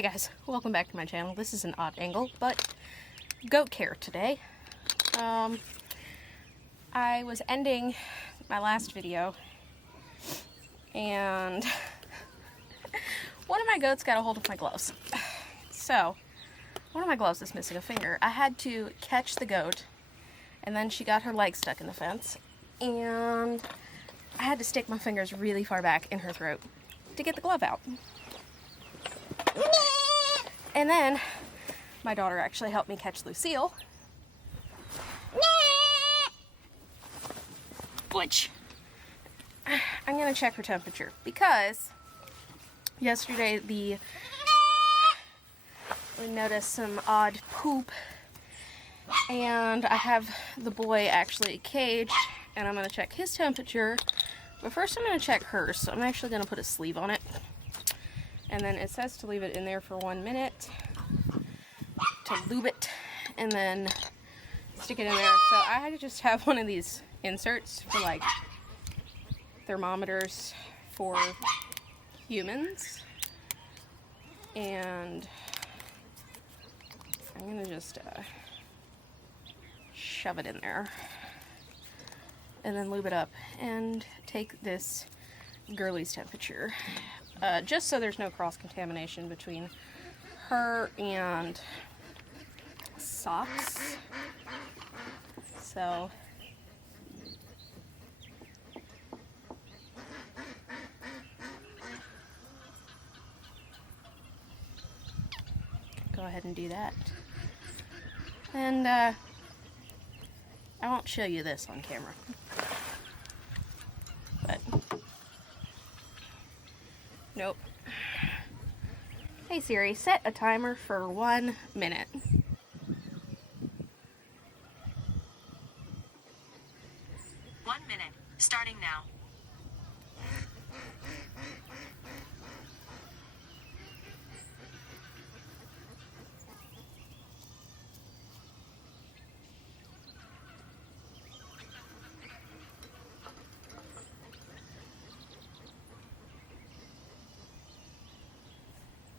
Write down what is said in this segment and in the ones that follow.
Hey guys, welcome back to my channel. This is an odd angle, but goat care today. I was ending my last video and one of my goats got a hold of my gloves. So, one of my gloves is missing a finger. I had to catch the goat and then she got her leg stuck in the fence and I had to stick my fingers really far back in her throat to get the glove out. And then my daughter actually helped me catch Lucille, which I'm gonna check her temperature because yesterday we noticed some odd poop, and I have the boy actually caged and I'm gonna check his temperature, but first I'm gonna check hers. So I'm actually gonna put a sleeve on it. And then it says to leave it in there for 1 minute to lube it and then stick it in there. So I had to just have one of these inserts for like thermometers for humans. And I'm gonna just shove it in there and then lube it up and take this girly's temperature. Just so there's no cross-contamination between her and socks. So go ahead and do that. And I won't show you this on camera, but nope. Hey Siri, set a timer for 1 minute. Starting now.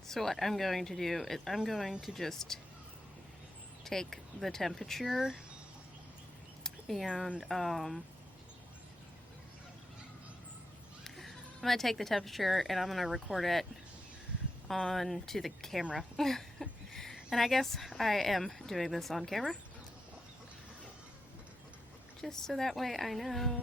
So what I'm going to do is I'm going to just take the temperature and I'm going to take the temperature and I'm going to record it onto the camera. And I guess I am doing this on camera, just so that way I know.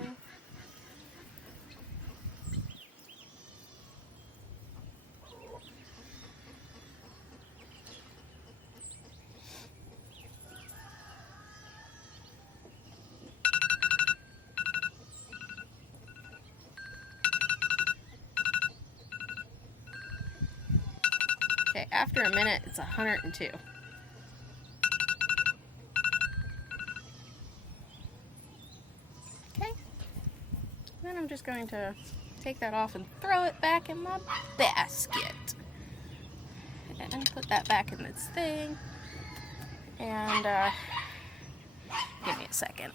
Okay, after a minute, it's 102. Okay, then I'm just going to take that off and throw it back in my basket. And put that back in this thing. And, give me a second.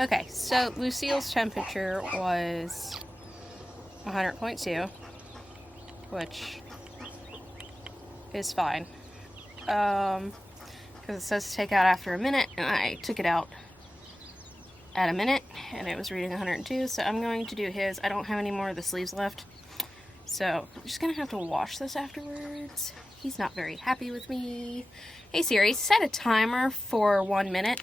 Okay, so Lucille's temperature was 100.2, which is fine, because it says to take out after a minute, and I took it out at a minute, and it was reading 102, so I'm going to do his. I don't have any more of the sleeves left, so I'm just going to have to wash this afterwards. He's not very happy with me. Hey Siri, set a timer for 1 minute.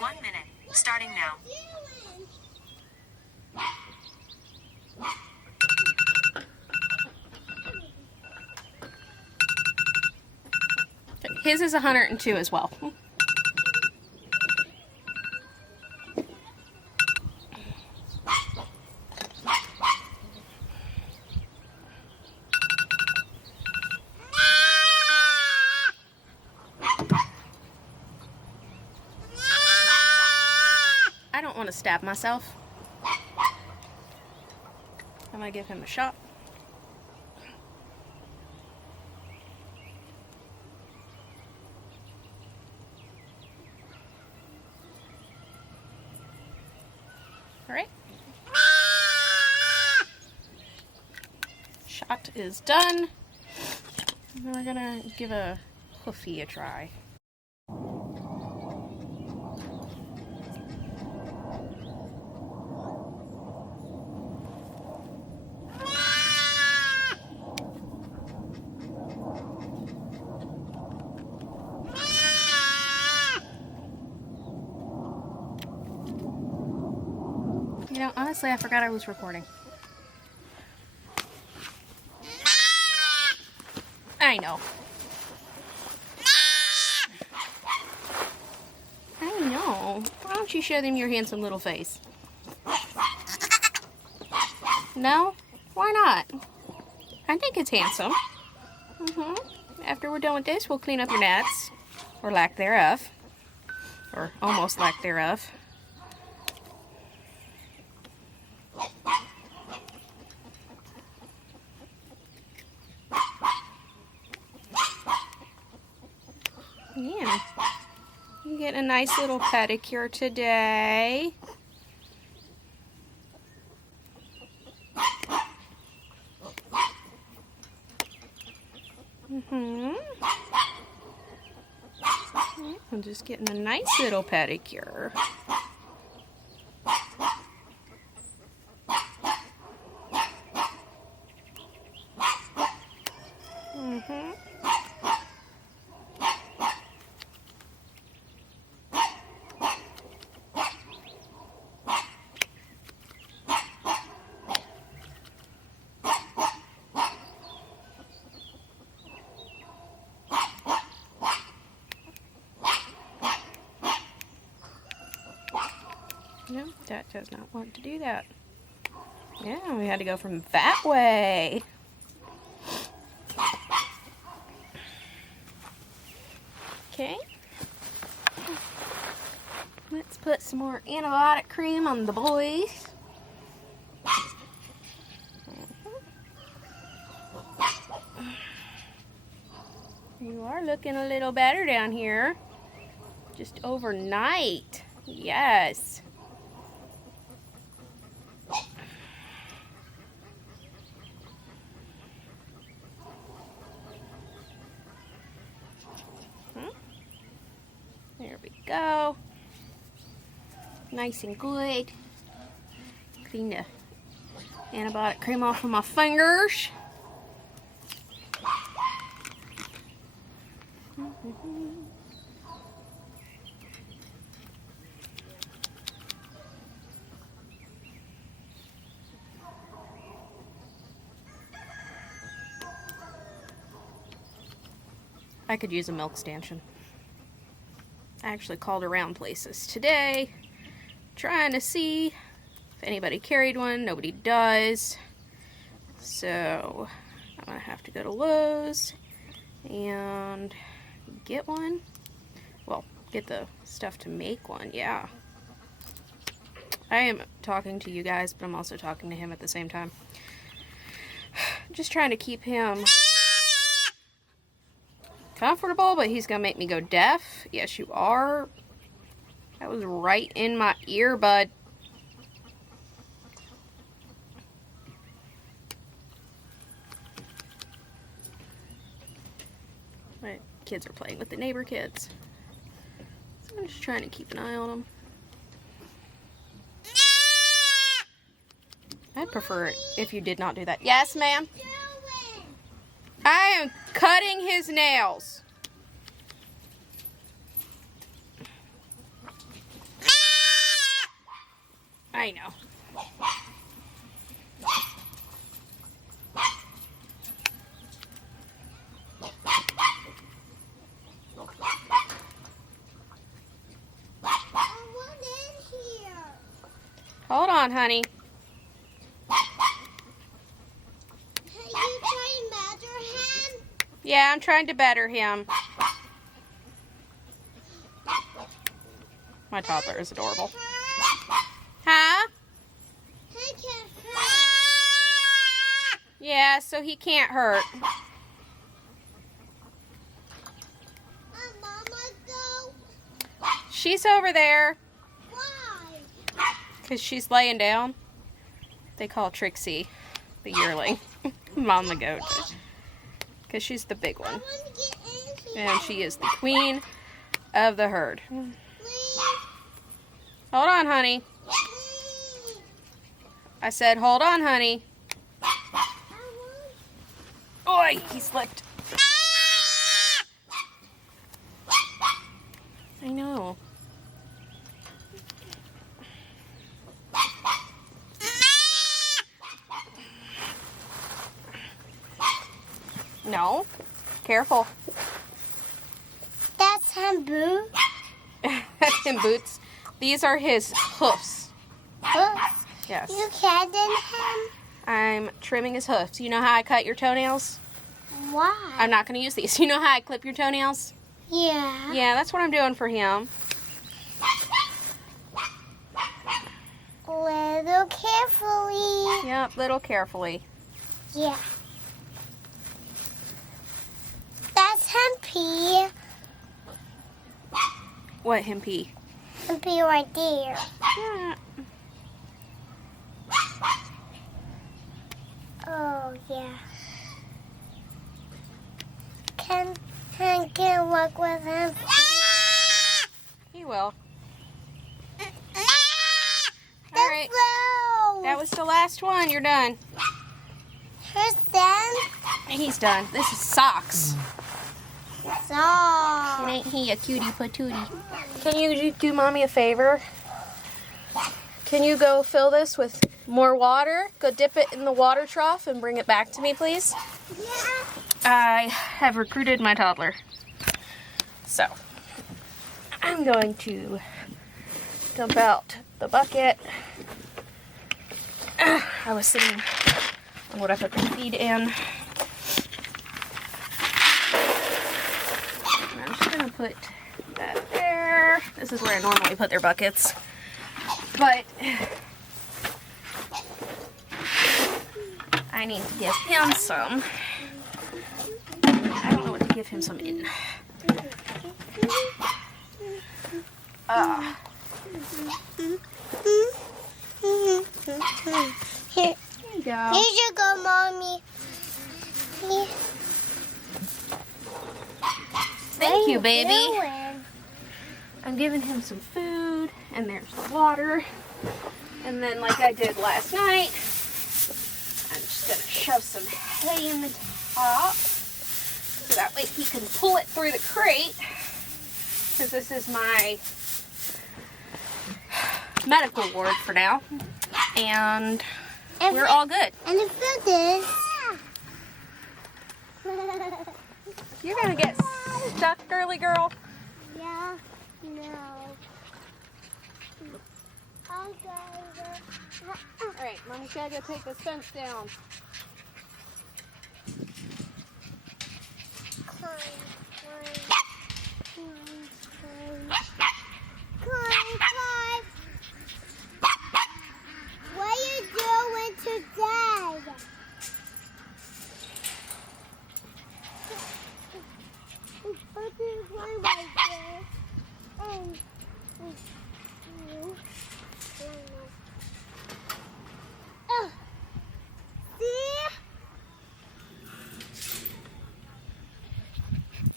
1 minute. Starting now. His is 102 as well. I don't want to stab myself. I'm going to give him a shot. Alright. Shot is done. And we're gonna give a hoofy a try. You know, honestly, I forgot I was recording. I know. I know. Why don't you show them your handsome little face? No? Why not? I think it's handsome. After we're done with this, we'll clean up your gnats. Or lack thereof. Or almost lack thereof. Yeah. You get a nice little pedicure today. I'm just getting a nice little pedicure. No, that does not want to do that. Yeah, we had to go from that way. Okay. Let's put some more antibiotic cream on the boys. You are looking a little better down here. Just overnight. Yes. There we go. Nice and good. Clean the antibiotic cream off of my fingers. I could use a milk stanchion. I actually called around places today, trying to see if anybody carried one. Nobody does. So I'm gonna have to go to Lowe's and get one. Well, get the stuff to make one, yeah. I am talking to you guys, but I'm also talking to him at the same time. Just trying to keep him comfortable, but he's gonna make me go deaf. Yes, you are. That was right in my ear, bud. My kids are playing with the neighbor kids, so I'm just trying to keep an eye on them. I'd prefer it if you did not do that. Yes, ma'am? I am cutting his nails. I know. Hold on, honey. Yeah, I'm trying to better him. My toddler is adorable. Huh? Yeah, so he can't hurt. She's over there. Why? Because she's laying down. They call Trixie the yearling. Mom the goat. Because she's the big one. And she is the queen of the herd. Hold on, honey. I said, hold on, honey. Oi, he slipped. I know. No. Careful. That's him, Boo. That's him, Boots. These are his hoofs. Oops. Yes. You catching him? I'm trimming his hoofs. You know how I cut your toenails? Why? I'm not going to use these. You know how I clip your toenails? Yeah. Yeah, that's what I'm doing for him. Little carefully. Yep, little carefully. Yeah. That's him pee. What, him pee? Him pee right there. Yeah. Oh, yeah. Can I get work with him? He will. All right. right. That was the last one. You're done. Who's done? He's done. This is Socks. So. Ain't he a cutie patootie? Can you do Mommy a favor? Can you go fill this with more water? Go dip it in the water trough and bring it back to me, please. Yeah. I have recruited my toddler. So, I'm going to dump out the bucket. I was sitting on what I put the feed in. I'm just going to put that there. This is where I normally put their buckets. But I need to give him some. I don't know what to give him some in. Here. There you go. Here you go, Mommy. Here. Thank you, baby. Doing? I'm giving him some food, and there's the water. And then, like I did last night, I'm just going to shove some hay in the top. So that way he can pull it through the crate. Because this is my medical ward for now. And we're all good. And the food is. You're going to get stuck, girly girl. Yeah. No. Alright, Mommy's got to go take this fence down. Climb. What are you doing today? Put this one right there. See?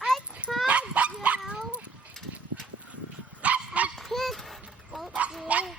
I can't go. I can't go there.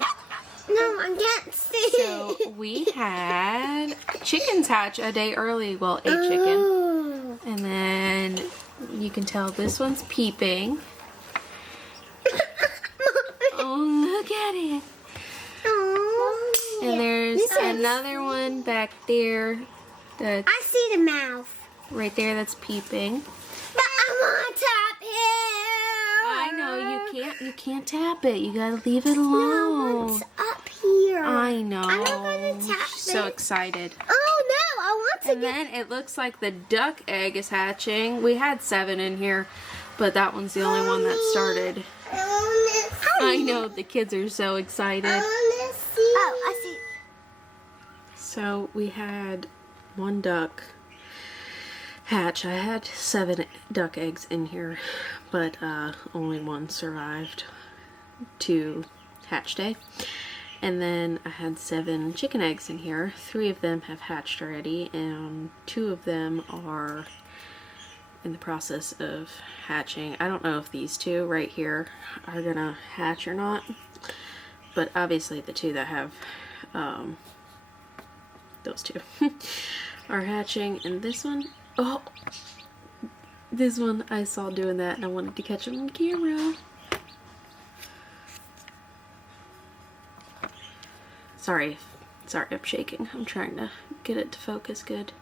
Mama, no, I can't see. So we had chickens hatch a day early. Well, a chicken. Oh. And then you can tell this one's peeping. Oh, look at it. Oh. And there's another one back there that's I see the mouth. right there that's peeping. But I want to tap here. I know you can't tap it. You gotta leave it No, alone. it's up here. I know. I'm not going to tap so excited. Oh no, I want to And then it looks like the duck egg is hatching. We had 7 in here, but that one's the only one that started. I know, the kids are so excited. Oh, I see. So we had 1 duck hatch. I had 7 duck eggs in here, but only 1 survived to hatch day. And then I had 7 chicken eggs in here. 3 of them have hatched already, and 2 of them are in the process of hatching. I don't know if these 2 right here are gonna hatch or not, but obviously the 2 that have those 2 are hatching. And this one, oh, this one I saw doing that and I wanted to catch it on camera. Sorry, I'm shaking. I'm trying to get it to focus good.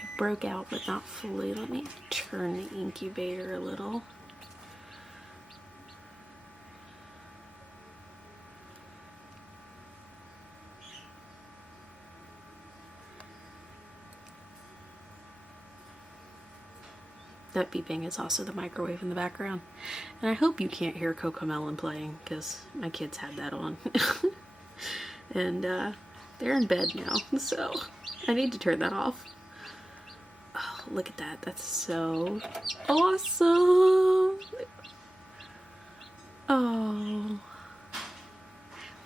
It broke out, but not fully. Let me turn the incubator a little. That beeping is also the microwave in the background. And I hope you can't hear Cocomelon playing, because my kids had that on. And they're in bed now, so I need to turn that off. Oh, look at that. That's so awesome. Oh.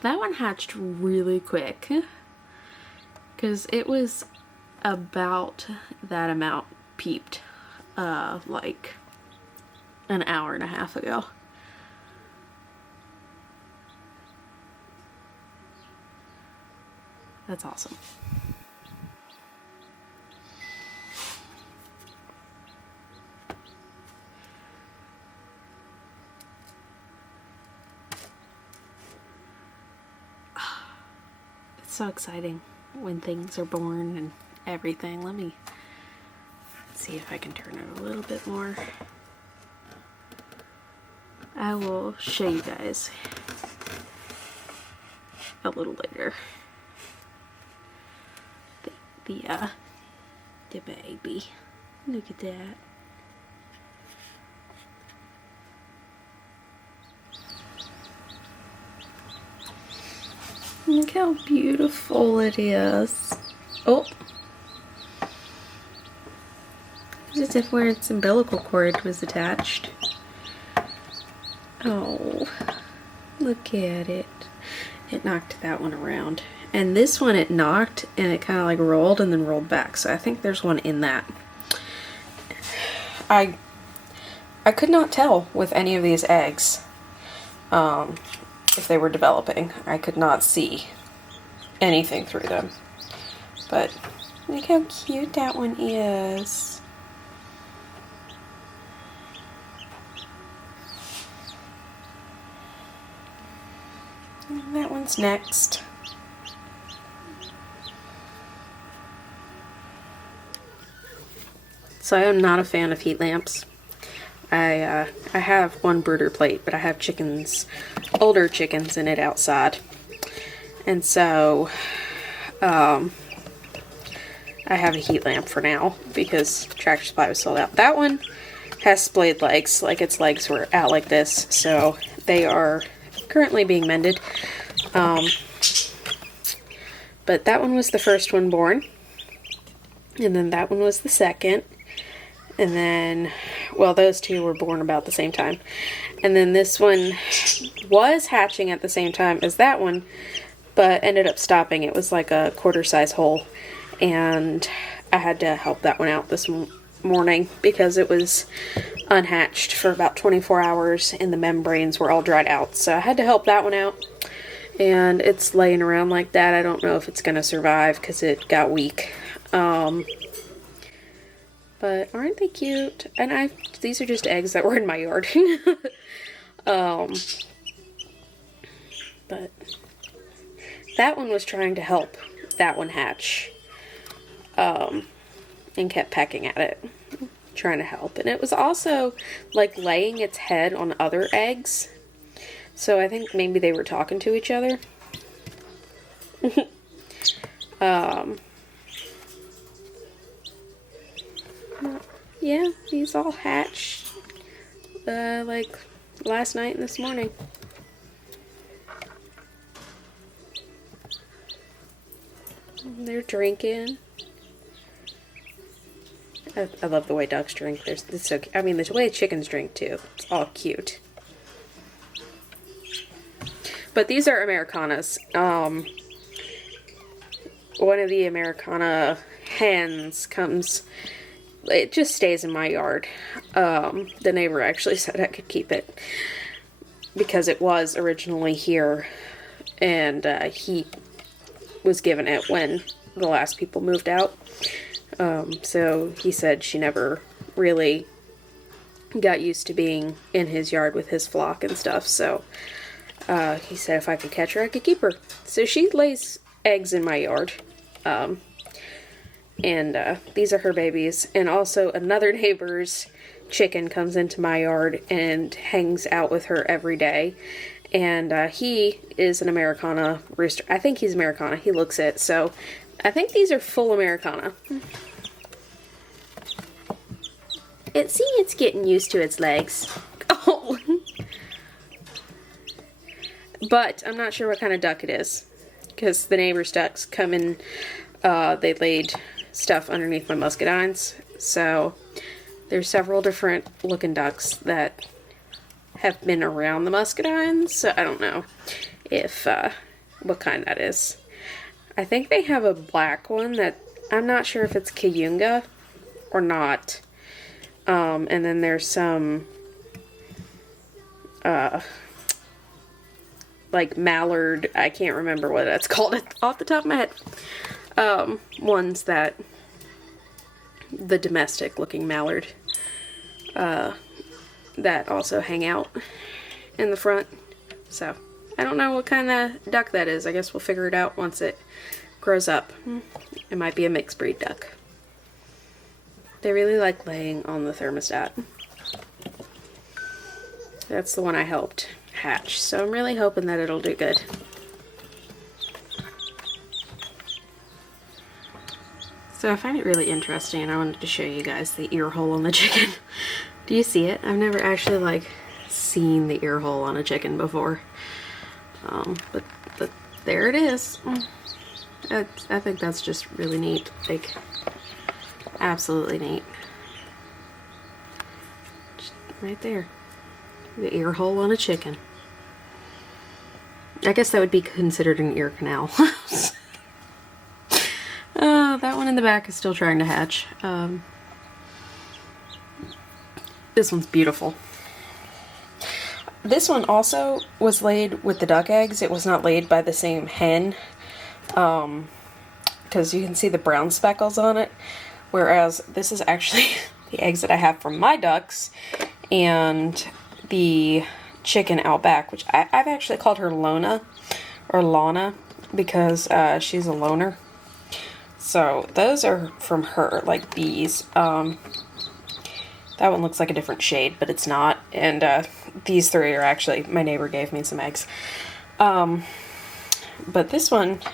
That one hatched really quick, because it was about that amount peeped. Like an hour and a half ago. That's awesome. It's so exciting when things are born and everything. Let me see if I can turn it a little bit more. I will show you guys a little later the baby. Look at that. Look how beautiful it is. Oh, as if where its umbilical cord was attached. Oh, look at it. It knocked that one around. And this one it knocked and it kind of like rolled and then rolled back. So I think there's one in that. I could not tell with any of these eggs if they were developing. I could not see anything through them. But look how cute that one is. That one's next. So I am not a fan of heat lamps. I have one brooder plate, but I have chickens, older chickens in it outside. And so I have a heat lamp for now because Tractor Supply was sold out. That one has splayed legs, like its legs were out like this, so they are currently being mended. But that one was the first one born, and then that one was the second, and then, well, those 2 were born about the same time, and then this one was hatching at the same time as that one, but ended up stopping. It was like a quarter-size hole, and I had to help that one out this morning because it was unhatched for about 24 hours and the membranes were all dried out, so I had to help that one out. And it's laying around like that. I don't know if it's gonna survive because it got weak. But aren't they cute? And these are just eggs that were in my yard. But that one was trying to help that one hatch. And kept pecking at it. trying to help. And it was also like laying its head on other eggs. So I think maybe they were talking to each other. Yeah, he's all hatched like last night and this morning. They're drinking. I love the way ducks drink. It's so, I mean, the way chickens drink too. It's all cute. But these are Americanas. One of the Americana hens comes. It just stays in my yard. The neighbor actually said I could keep it because it was originally here, and he was given it when the last people moved out. So he said she never really got used to being in his yard with his flock and stuff. So he said if I could catch her, I could keep her. So she lays eggs in my yard. And these are her babies. And also another neighbor's chicken comes into my yard and hangs out with her every day. And he is an Americana rooster. I think he's Americana. He looks it. So I think these are full Americana. It's getting used to its legs. Oh. But I'm not sure what kind of duck it is. Because the neighbor's ducks come in, they laid stuff underneath my muscadines. So there's several different looking ducks that have been around the muscadines. So I don't know if, what kind that is. I think they have a black one that, I'm not sure if it's Cayunga or not. And then there's some, like mallard, I can't remember what that's called off the top of my head. Ones that, the domestic looking mallard, that also hang out in the front. So, I don't know what kind of duck that is. I guess we'll figure it out once it grows up. It might be a mixed breed duck. They really like laying on the thermostat. That's the one I helped hatch, so I'm really hoping that it'll do good. So I find it really interesting, and I wanted to show you guys the ear hole on the chicken. Do you see it? I've never actually like seen the ear hole on a chicken before. But there it is. I think that's just really neat. Like, absolutely neat. Just right there. The ear hole on a chicken. I guess that would be considered an ear canal. That one in the back is still trying to hatch. This one's beautiful. This one also was laid with the duck eggs. It was not laid by the same hen. Because you can see the brown speckles on it. Whereas this is actually the eggs that I have from my ducks. And the chicken out back, which I've actually called her Lona or Lana because she's a loner. So those are from her, like these. That one looks like a different shade, but it's not. And these three are actually, my neighbor gave me some eggs. But this one's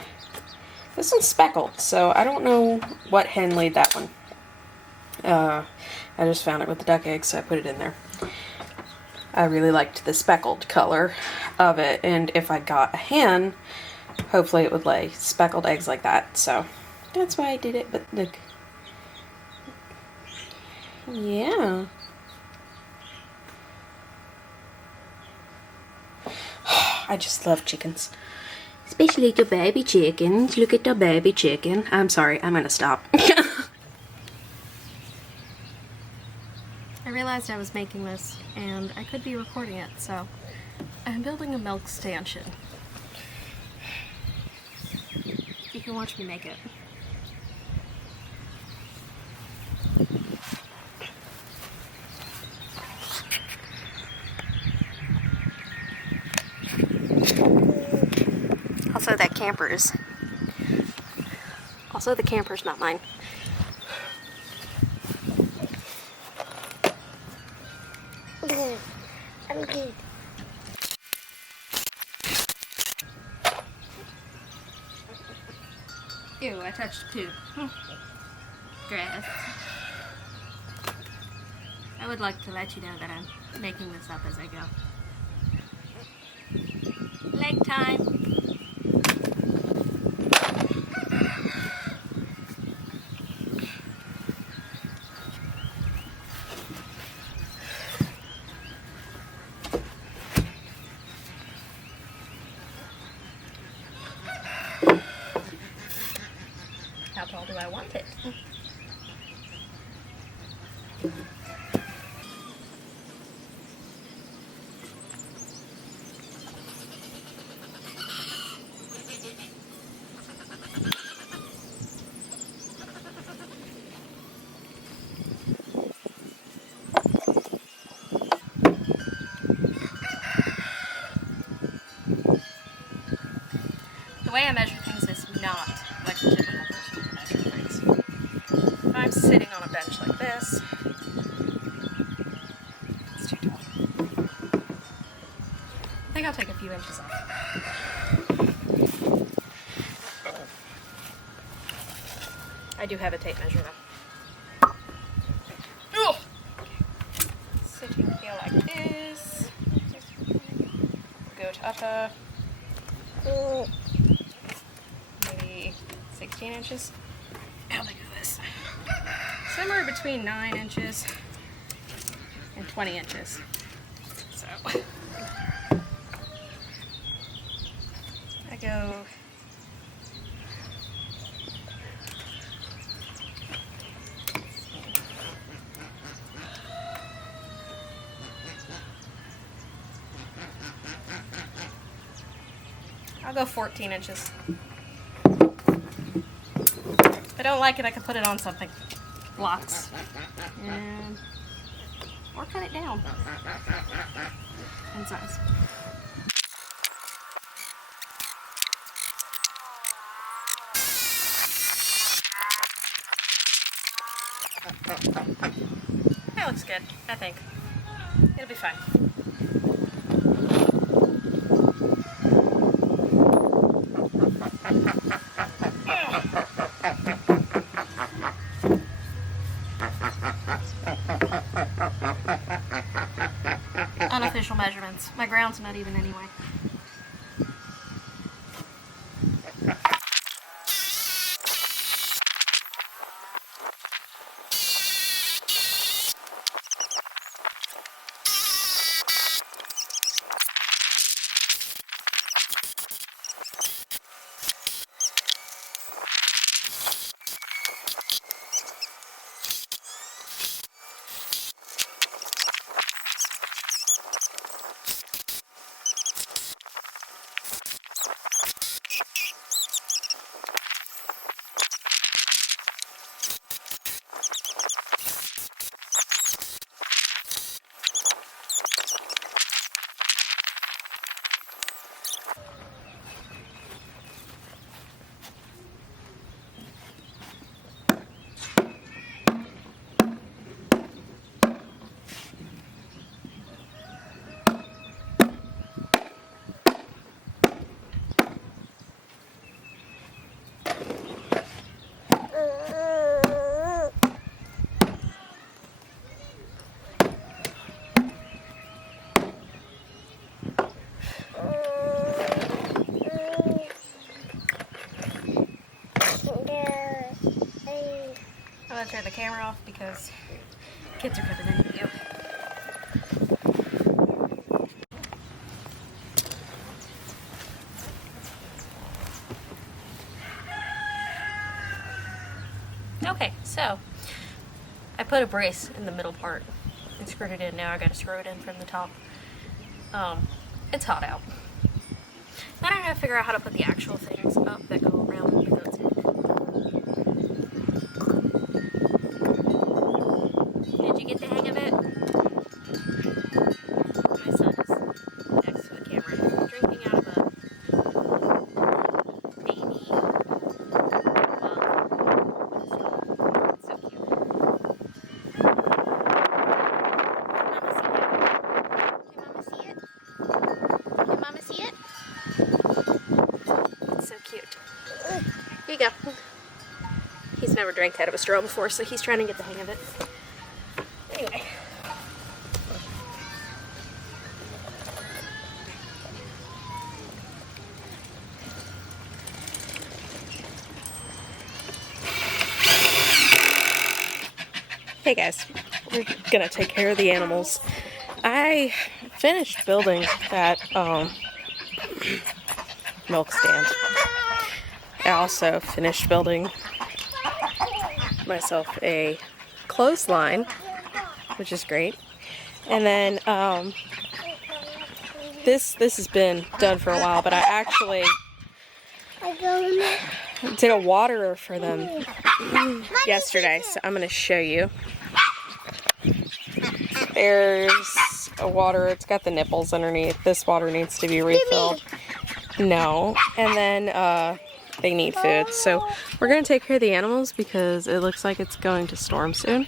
speckled, so I don't know what hen laid that one. I just found it with the duck eggs, so I put it in there. I really liked the speckled color of it, and if I got a hen, hopefully it would lay speckled eggs like that. So that's why I did it. But look, yeah. I just love chickens, especially the baby chickens. Look at the baby chicken. I'm sorry, I'm gonna stop. I realized I was making this and I could be recording it, so I'm building a milk stanchion. You can watch me make it. Also, the camper's not mine. I touched poop. Grass. I would like to let you know that I'm making this up as I go. Leg time. How tall do I want it? The way I measure things is not like a typical person would measure things. If I'm sitting on a bench like this, it's too tall. I think I'll take a few inches off. I do have a tape measure though. Ugh. Sitting here like this. Go to upper. Maybe 16 inches. How big is this? Somewhere between 9 inches and 20 inches. So I go I'll go 14 inches. If I don't like it, I can put it on something. Blocks. And, or cut it down in size. That looks good, I think. It'll be fine. Unofficial measurements. My ground's not even anyway. I'm gonna turn the camera off because kids are coming in view. Okay, so I put a brace in the middle part and screwed it in. Now I gotta screw it in from the top. It's hot out. Then I gotta figure out how to put the actual things up that go around the goat's head. Did you get the hang of it? My son is next to the camera, drinking out of a baby mug. It's so cute. Can Mama see it? Can Mama see it? It's so cute. never drank out of a straw before, so he's trying to get the hang of it. Anyway. Hey guys, we're gonna take care of the animals. I finished building that milk stand. I also finished building myself a clothesline, which is great. And then this has been done for a while, but I actually did a waterer for them yesterday, so I'm gonna show you. There's a water, it's got the nipples underneath. This water needs to be refilled. No. And then they need food. So we're gonna take care of the animals because it looks like it's going to storm soon.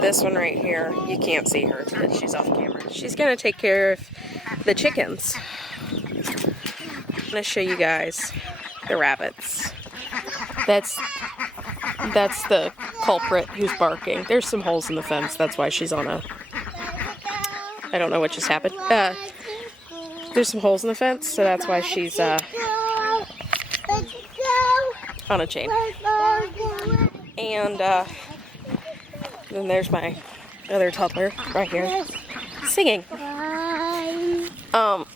This one right here, you can't see her, but she's off camera. She's gonna take care of the chickens. I'm gonna show you guys the rabbits. That's the culprit who's barking. There's some holes in the fence. That's why she's on a... I don't know what just happened. There's some holes in the fence, so that's why she's on a chain. And then there's my other toddler right here singing. I'm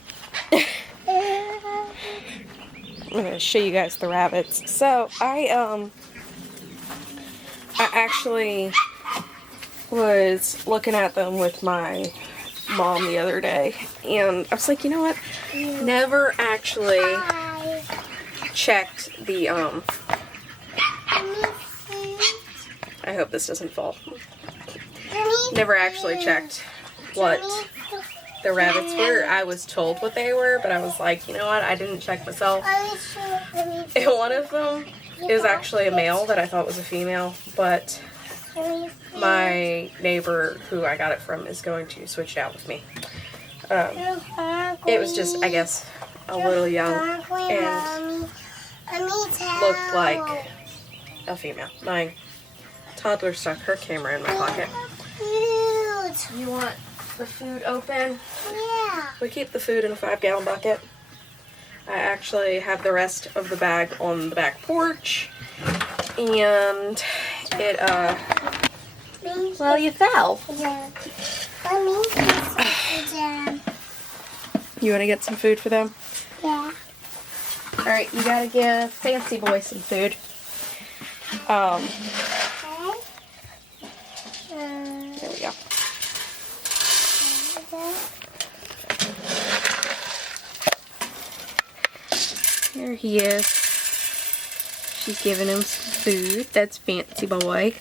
gonna show you guys the rabbits. So I actually was looking at them with my mom the other day, and I was like, you know what? Never actually checked the I hope this doesn't fall. Never actually checked what the rabbits were. I was told what they were, but I was like, you know what? I didn't check myself. And one of them is actually a male that I thought was a female, but my neighbor who I got it from is going to switch it out with me. It was just, I guess, a little young and looked like a female. My toddler stuck her camera in my pocket. You want the food open? Yeah. We keep the food in a 5-gallon bucket. I actually have the rest of the bag on the back porch, and it well, you fell. Yeah. Let me get some. You want to get some food for them? Yeah. All right, you gotta give Fancy Boy some food. There we go. There he is. She's giving him some food. That's Fancy Boy.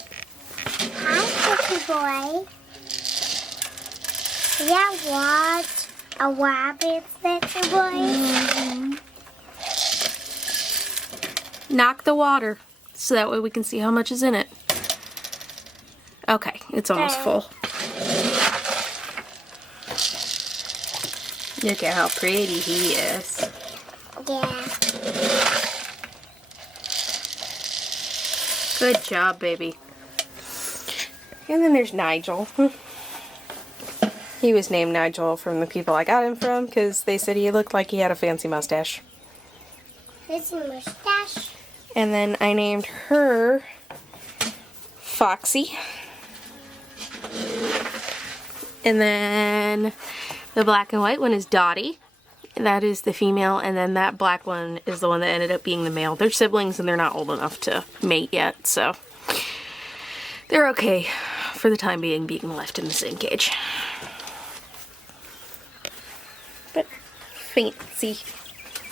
Hi, Fancy Boy. Yeah, what? A rabbit, Fancy Boy? Mm-hmm. Knock the water so that way we can see how much is in it. Okay, it's almost full. Look at how pretty he is. Yeah. Good job, baby. And then there's Nigel. He was named Nigel from the people I got him from because they said he looked like he had a fancy mustache. This is mustache. And then I named her Foxy. And then the black and white one is Dottie. That is the female, and then that black one is the one that ended up being the male. They're siblings and they're not old enough to mate yet, so they're okay for the time being left in the same cage. But Fancy,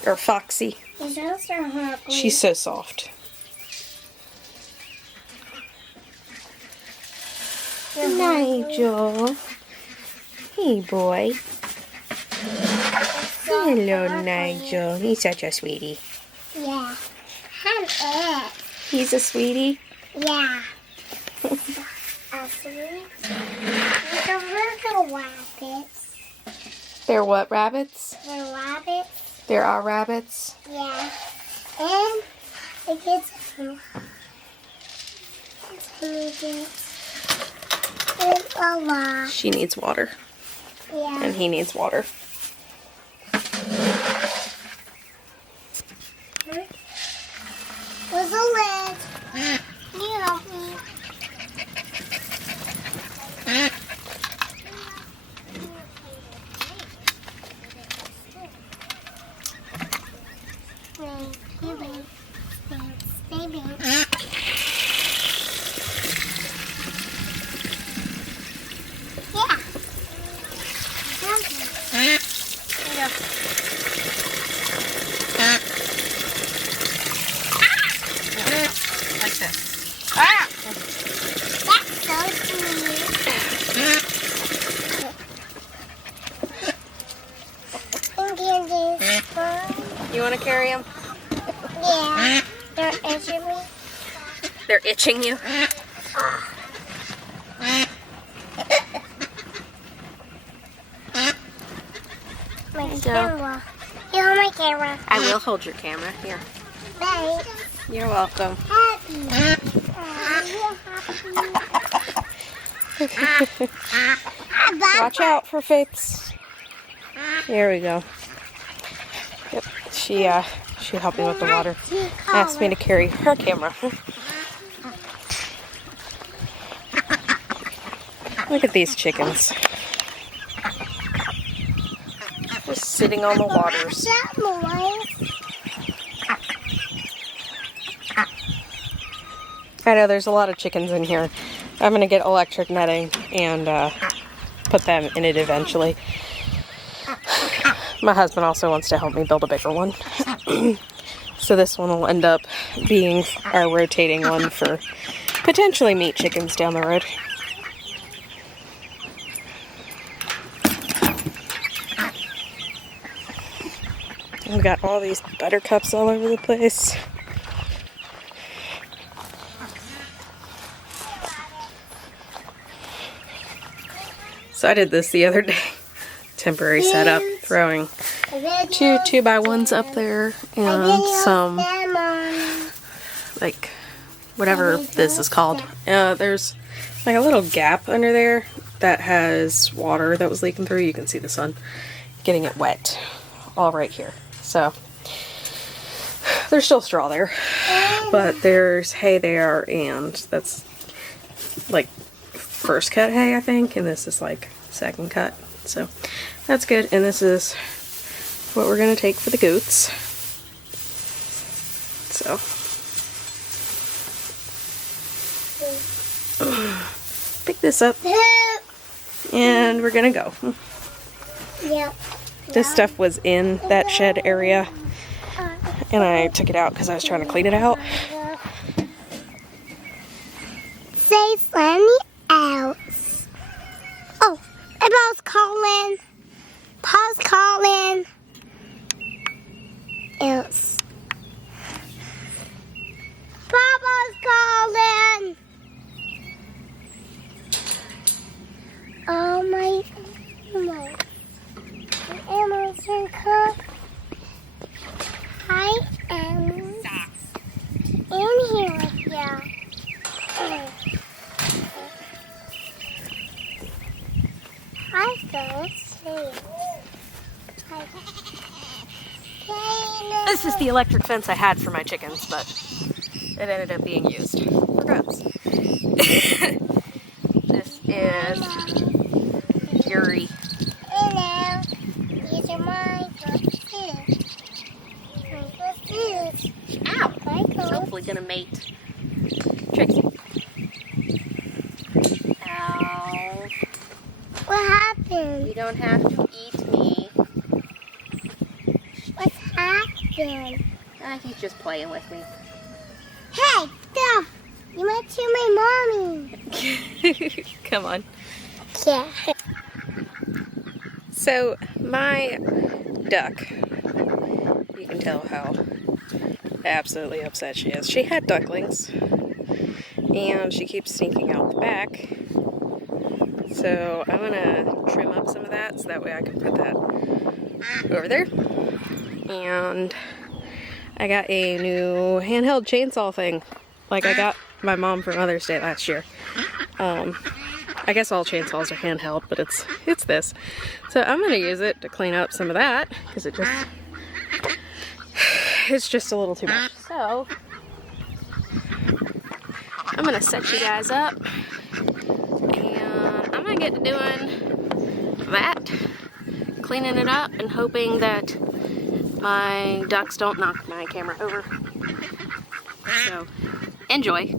or Foxy, His eyes are hungry. she's so soft. Nigel. Hey, boy. Hello, Nigel. He's such a sweetie. Yeah. I'm it. He's a sweetie. Yeah. A sweet. The little rabbits. They're what, rabbits? The rabbits. There are rabbits. Yeah. And it gets It's a lot. She needs water, Yeah. and he needs water. Where's the lid? Can you help me? Like this. Ah! That's so sweet. Candies. You want to carry him? Yeah. They're itching me. They're itching you. My go. camera. You hold my camera. I will hold your camera. Here. Thanks. You're welcome. Happy. Watch out for Faith's. There we go. Yep. She helped me with the water. Asked me to carry her camera. Look at these chickens. Just sitting on the waters. I know there's a lot of chickens in here. I'm gonna get electric netting and put them in it eventually. My husband also wants to help me build a bigger one. So this one will end up being our rotating one for potentially meat chickens down the road. We've got all these buttercups all over the place. So I did this the other day. Temporary setup, throwing two 2x1s up there and some, like, whatever this is called. There's like a little gap under there that has water that was leaking through. You can see the sun getting it wet all right here. So there's still straw there, but there's hay there, and that's like first cut hay, I think, and this is like second cut. So that's good, and this is what we're gonna take for the goats. So pick this up and we're gonna go. Yep. This stuff was in that shed area and I took it out because I was trying to clean it out. Say something else. Oh, Papa's calling. Papa's calling. Else. Papa's calling. Oh my. Emerson Cook. I am in here with you. Hi, folks. This is the electric fence I had for my chickens, but it ended up being used for goats. This is Yuri. Hello. These are my food. Ow! He's hopefully gonna mate. Trixie. Ow. What happened? You don't have to eat me. What's happened? He's just playing with me. Hey, stop! You went to my mommy. Come on. Yeah. So, my duck, you can tell how absolutely upset she is. She had ducklings, and she keeps sneaking out the back. So, I'm gonna trim up some of that, so that way I can put that over there. And I got a new handheld chainsaw thing, like I got my mom for Mother's Day last year. I guess all chainsaws are handheld, but it's this. So I'm gonna use it to clean up some of that, because it's just a little too much. So I'm gonna set you guys up, and I'm gonna get to doing that, cleaning it up, and hoping that my ducks don't knock my camera over. So enjoy.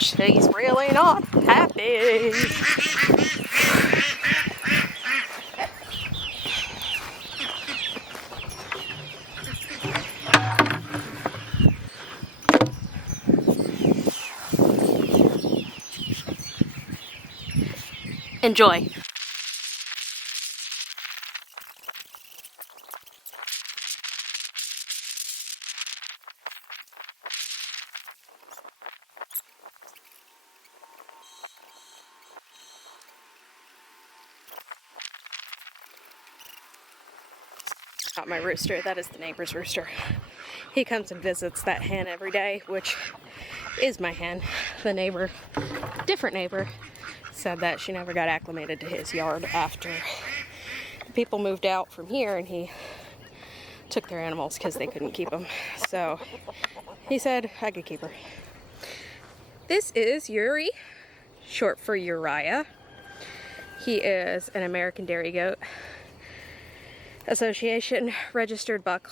She's really not happy. Enjoy. Not my rooster, that is the neighbor's rooster. He comes and visits that hen every day, which is my hen. The neighbor, different neighbor, said that she never got acclimated to his yard after people moved out from here and he took their animals because they couldn't keep them. So he said I could keep her. This is Yuri, short for Uriah. He is an American Dairy Goat Association registered buck,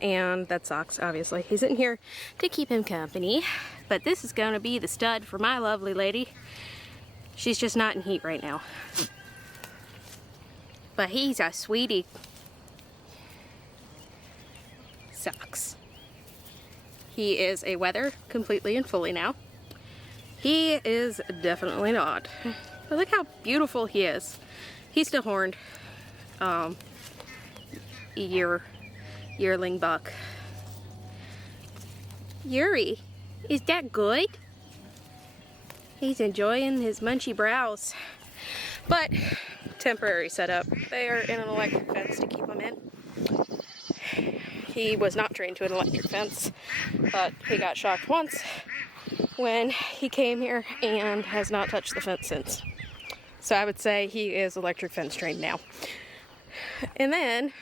and that sucks, obviously. He's in here to keep him company, but this is going to be the stud for my lovely lady. She's just not in heat right now, but he's a sweetie. Sucks. He is a wether completely and fully now. He is definitely not, but look how beautiful he is. He's still horned. Yearling buck. Yuri, is that good? He's enjoying his munchy browse. But temporary setup. They are in an electric fence to keep him in. He was not trained to an electric fence, but he got shocked once when he came here and has not touched the fence since. So I would say he is electric fence trained now. And then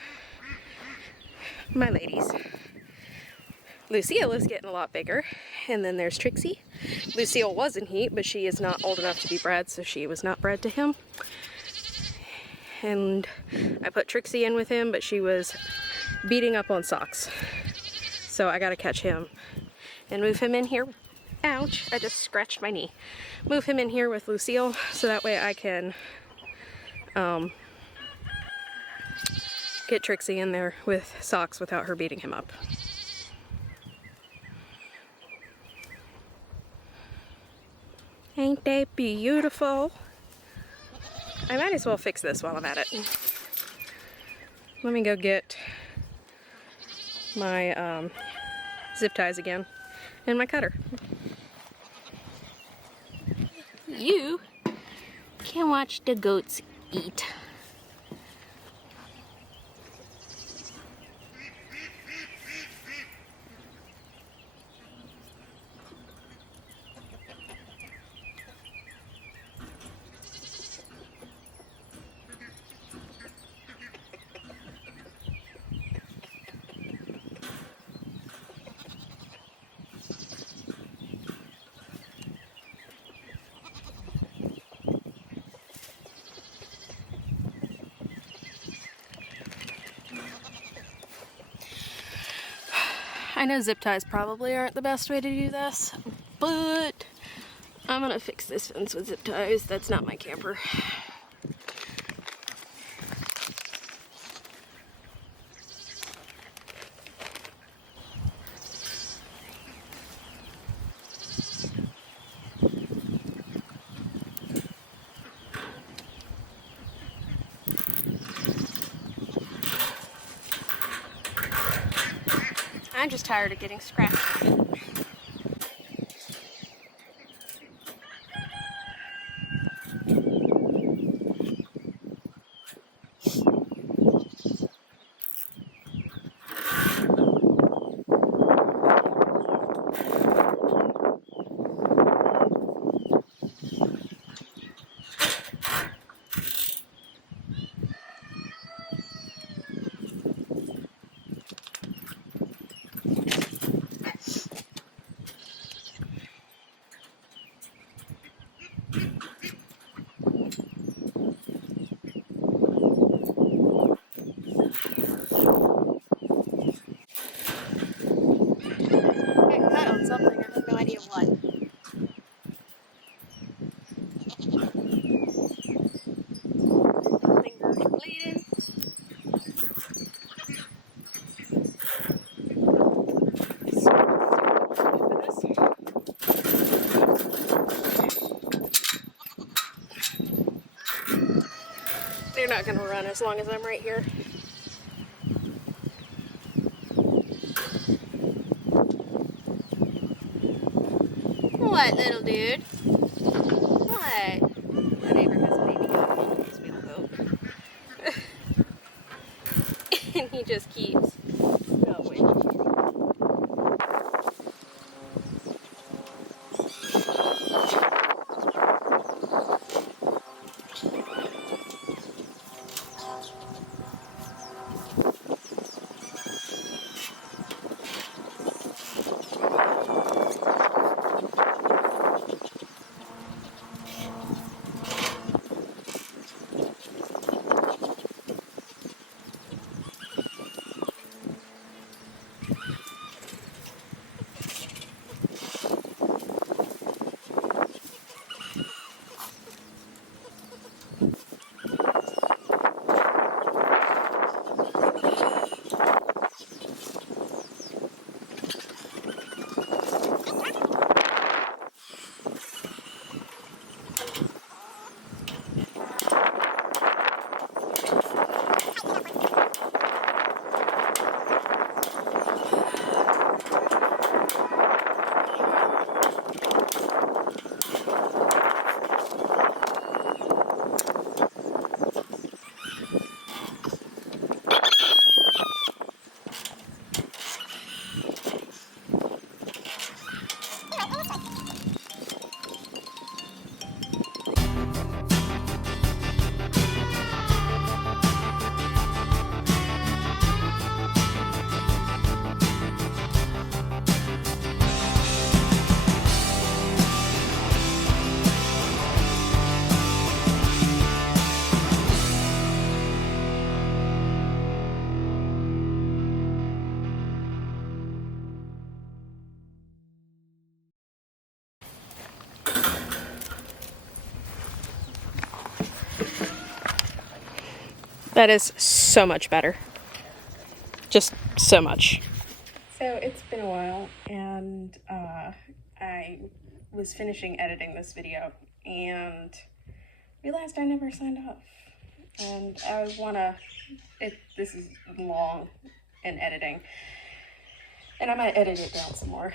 my ladies. Lucille is getting a lot bigger, and then there's Trixie. Lucille was in heat, but she is not old enough to be bred, so she was not bred to him. And I put Trixie in with him, but she was beating up on socks. So I gotta catch him and move him in here. Ouch, I just scratched my knee. Move him in here with Lucille, so that way I can get Trixie in there with socks without her beating him up. Ain't they beautiful? I might as well fix this while I'm at it. Let me go get my zip ties again and my cutter. You can watch the goats eat. I know zip ties probably aren't the best way to do this, but I'm gonna fix this fence with zip ties. That's not my camper. I'm just tired of getting scratched. Cut on something, I have no idea what. Fingers are bleeding. They're not gonna run as long as I'm right here. What, little dude? What? My neighbor has a baby goat. He's a little goat. And he just keeps going. That is so much better. Just so much. So it's been a while, and I was finishing editing this video and realized I never signed off. And I want to This is long in editing. And I might edit it down some more.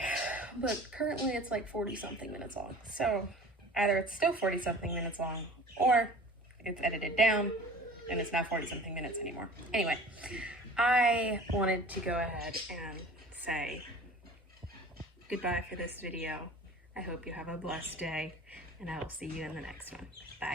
But currently it's like 40 something minutes long. So either it's still 40 something minutes long, or it's edited down and it's not 40 something minutes anymore. Anyway, I wanted to go ahead and say goodbye for this video. I hope you have a blessed day, and I will see you in the next one. Bye.